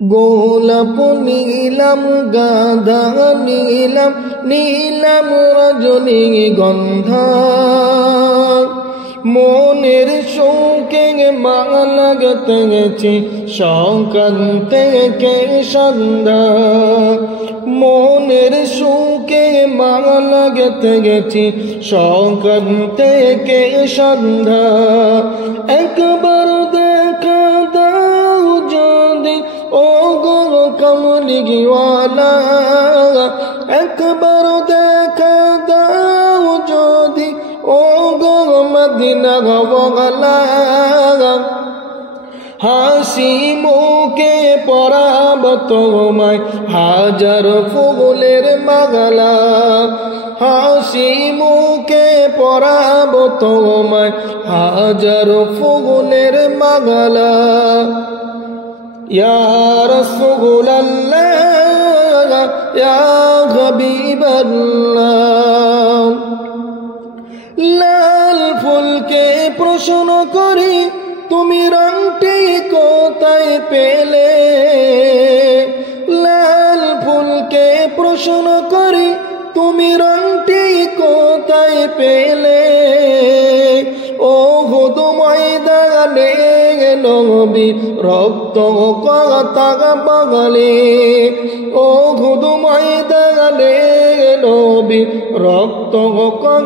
গোলাপ নীলাম গাঁদা নীলাম নীলাম রজনীগন্ধা মনের শোকে মালা গেঁথেছি সকাল থেকে সন্ধ্যা মনের শোকে মালা গেঁথেছি সকাল থেকে সন্ধ্যা একবার দেখা দাও যদি ও গো কমলিওয়ালা একবার দেখা দাও যদি ও গো মদিনা ওয়ালা হাসি মুখে পরাব তোমায় হাজার ফুলের মালা হাসি মুখে পরাব তোমায় হাজার ফুলের মালা ইয়া রাসূলুল্লাহ ইয়া হাবিবাল্লাহ লাল ফুলকে প্রশ্ন করি তুমি রংটি কোথায় পেলে লাল ফুলকে প্রশ্ন করি তুমি রংটি কোথায় পেলে ও হুদ ময়দানে নবী রক্ত কথা বলে ও হুদ ময়দানে নবী রক্ত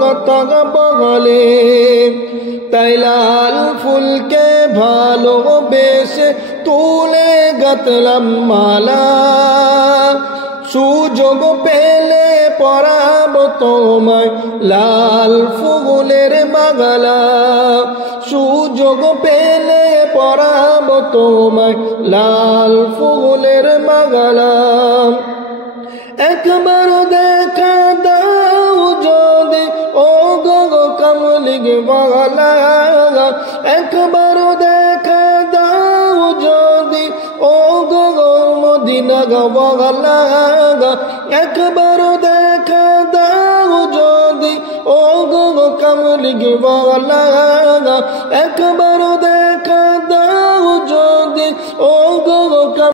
কথা বলে তাই লাল ফুলকে ভালোবেসে তুলে গাঁথলাম মালা সুযোগ পেলে পরাব তোমায় লাল ফুলের মালা সুযোগ পেলে পরাব তোমায় লাল ফুলের মালা একবার দেখা দাও যদি ও গো কমলিওয়ালা একবার দেখা দাও যদি ও গো মদিনা ওয়ালা একবার দেখা দাও যদি ও গো কমলিওয়ালা একবার দেখা দাও যদি ও গো